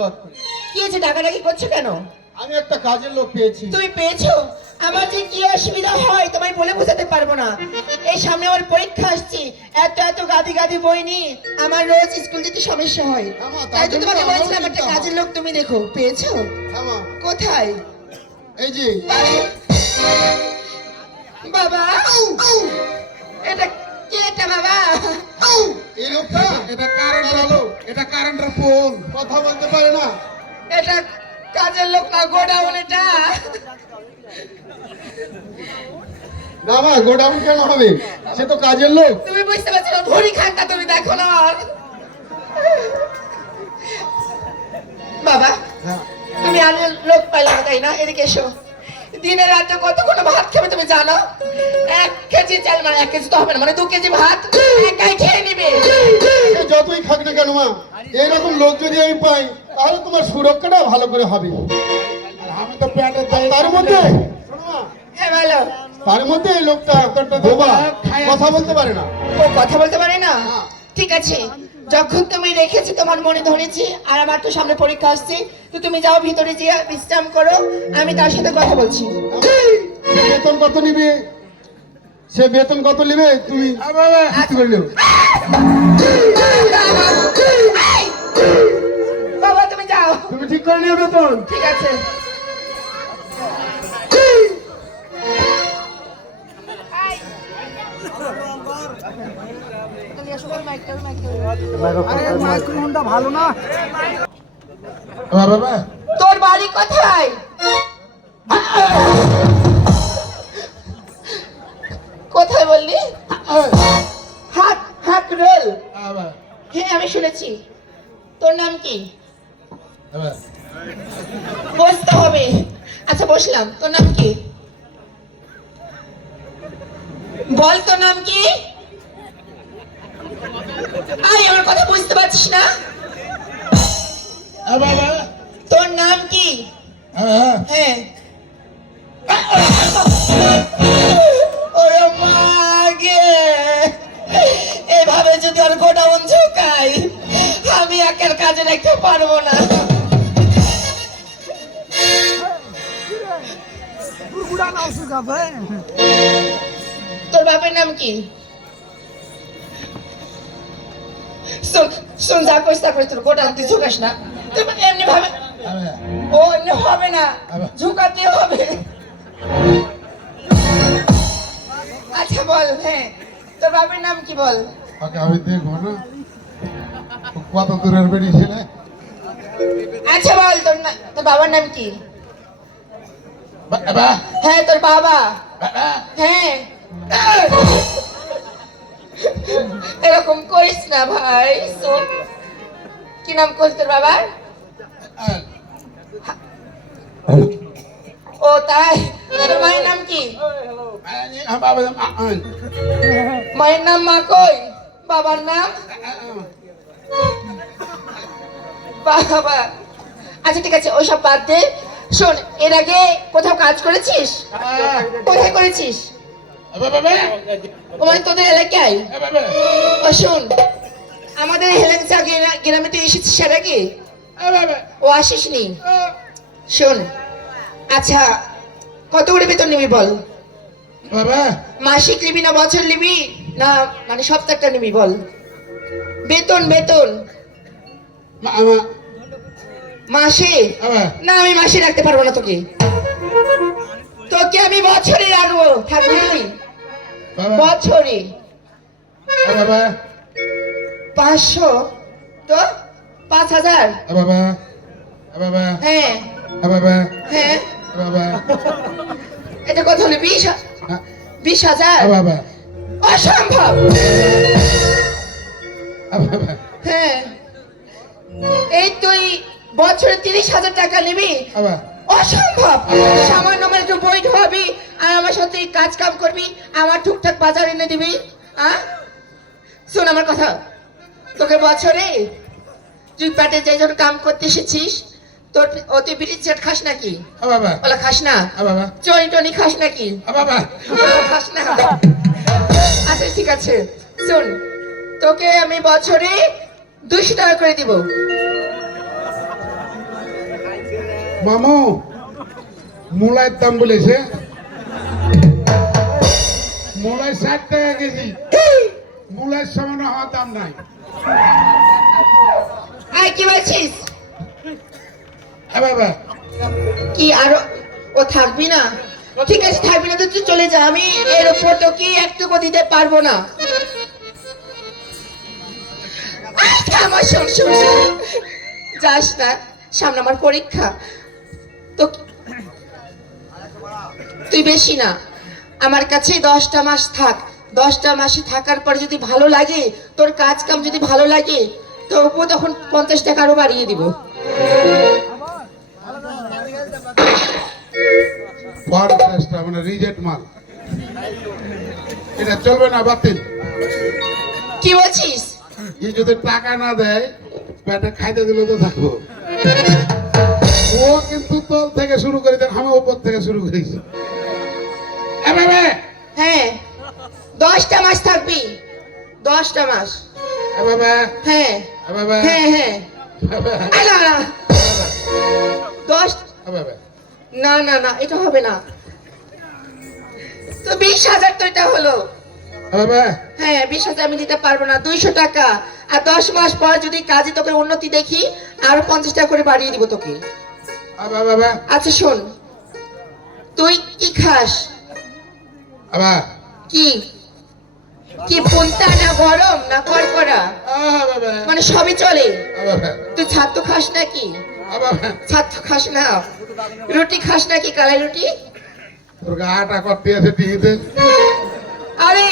আশীর্বাদ করি। কি হয়েছে, ডাকাডাকি করছো কেন? আমি একটা কাজের লোক পেয়েছি। তুমি পেয়েছো? আমার যে কি অসুবিধা হয় তোমায় বলে বোঝাতে পারবো না। এই সামনে আমার পরীক্ষা আসছে, এত এত গাদি গাদি বই নিয়ে আমার রোজ স্কুল যেতে সমস্যা হয়। তাই তো তোমাকে বলছিলাম একটা কাজের লোক তুমি দেখো। পেয়েছো? কোথায়? এই যে বাবা, এটা কে? এটা বাবা, এই লোকটা এটা কারেন্টের পোল। কথা বলতে পারে না। এটা কাজের লোক না, গোডাউন এটা। না মা, গোডাউন কেন হবে? সে তো কাজের লোক। তুমি বুঝতে পারছো না, ভরি খানটা তুমি দেখো না। বাবা, তুমি আর লোক পাইলে না, তাই না? এদিকে এসো। দিনে রাতে কতক্ষণ ভাত খাবে তুমি জানো? 1 কেজি চাল, মানে 1 কেজি তো হবে না, মানে 2 কেজি ভাত একাই খেয়ে নিবে। সে যতই খাক না কেন মা, এইরকম লোক যদি আমি পাই তাহলে তোমার সুরক্ষাটা ভালো করে হবে। আমি তো পেটের দায়ে তার মধ্যে শোনো মা, হ্যাঁ বলো। তার মধ্যে এই লোকটা বোবা, কথা বলতে পারে না। ও কথা বলতে পারে না? না। ঠিক আছে, যখন তুমি রেখেছি তোমার মনে ধরেছি, আর আমার তো সামনে পরীক্ষা আসছে, তো তুমি যাও ভিতরে গিয়ে বিশ্রাম করো, আমি তার সাথে কথা বলছি। সে বেতন কত নিবে? সে বেতন কত নিবে তুমি ঠিক করে নেবে। বাবা তুমি যাও। তুমি ঠিক করে নিও বেতন। ঠিক আছে। মাইক্রোফোনটা ভালো না। বাবা তোর বাড়ি কোথায়? কোথায় বললি? হাট হাট রেল। হ্যাঁ আমি শুনেছি। তোর নাম কি? বসতে হবে। আচ্ছা বসলাম। তোর নাম কি? বল তোর নাম কি? আরে আমার কথা বুঝতে পারছিস না? তোর নাম কি? হ্যাঁ। ওরে মা গে, এভাবে যদি আর গোডাউন ঝুঁকাই আমি একের কাজে রাখতে পারবো না। তোর বাপের নাম কি? শোন শোন, যা করিস তা করিস, তোর গোডাউন তুই ঝুঁকাস না। তুই এমনি ভাবে, ও এমনি হবে না, ঝুঁকাতে হবে। আচ্ছা বল, হ্যাঁ তোর বাপের নাম কি বল? আমি দেখবো না কত দূরের বেরিয়েছিলে। আচ্ছা বল তোর বাবার নাম কি? হ্যাঁ তোর বাবা। হ্যাঁ এরকম করিস না ভাই। শোন, কি নাম করছিস তোর বাবার? ও তাই। তোর মায়ের নাম কি? মায়ের নাম মা কই? বাবার নাম বাবা। আচ্ছা ঠিক আছে, ওইসব বাদ দে। শোন, এর আগে কোথাও কাজ করেছিস? কোথায় করেছিস? ও মানে তোদের এলাকায়? ও শোন, আমাদের হেলেঞ্চা গ্রামে তুই এসেছিস এর আগে? ও আসিসনি? শোন, আচ্ছা কত করে বেতন নিবি বল? মাসিক নিবি না বছর নিবি না মানে সপ্তাহটা নিবি বল? বেতন বেতন মাসে? না আমি মাসে রাখতে পারবো না তোকে। তোকে আমি বছরে রাখবো। থাকবি তুই বছরে? 500 তো 5000? হ্যাঁ হ্যাঁ। এটা কত হলো? 20,000? অসম্ভব। হ্যাঁ, এই তুই বছরে 30,000 টাকা নিবি? অসম্ভব। সামান্য আমার একটু বই ধোয়াবি আর আমার সাথে কাজ কাম করবি, আমার টুকটাক বাজার এনে দিবি। শোন আমার কথা, তোকে বছরে তুই পেটে যে যখন কাম করতে এসেছিস, তোর তুই বিড়ি চেট খাস নাকি? ওলা খাস না? চনি টনি খাস নাকি? খাস না? আচ্ছা ঠিক আছে, শোন তোকে আমি বছরে 200 টাকা করে দিব। মামু মূলার দাম বলেছে মূলায় 60 টাকা কেজি মূলার সমান হওয়ার দাম নাই আয় কি বলছিস হ্যাঁ বাবা কি আরো ও থাকবি না ঠিক আছে থাকবি না তো তুই চলে যা আমি এর উপর তো কি একটুকু দিতে পারবো না আমার শোন শোন শোন। যাস না সামনে আমার পরীক্ষা তো তুই বেশি না আমার কাছে 10টা মাস থাক 10টা মাসে থাকার পর যদি ভালো লাগে তোর কাজ কাম যদি ভালো লাগে তবুও তখন 50 টাকা আরো বাড়িয়ে দিব ফরটেস্টটা মানে রিজেক্ট মাল এটা চলবে না বাতিল কি বলছিস এই যদি টাকা না দেয় পেটে খাইতে দিলে তো থাকবো ও কিন্তু তল থেকে শুরু করে দেন আমি উপর থেকে শুরু করেছি হ্যাঁ 10টা মাস থাকবি 10টা মাস হ্যাঁ হ্যাঁ হ্যাঁ আলা, আলা। 10 না না না এটা হবে না তো 20,000 তো এটা হলো হ্যাঁ 20,000 আমি দিতে পারবো না 200 টাকা আর 10 মাস পর যদি কাজে তোকে উন্নতি দেখি আরো 50 টাকা করে বাড়িয়ে দিব তোকে আচ্ছা শোন তুই কি খাস কি কি পুন্তা না গরম না কড়কড়া মানে সবই চলে তুই ছাত্র খাস নাকি ছাত্র খাস না রুটি খাস নাকি কালাই রুটি তোর আটা করতে আছে টিভিতে আরে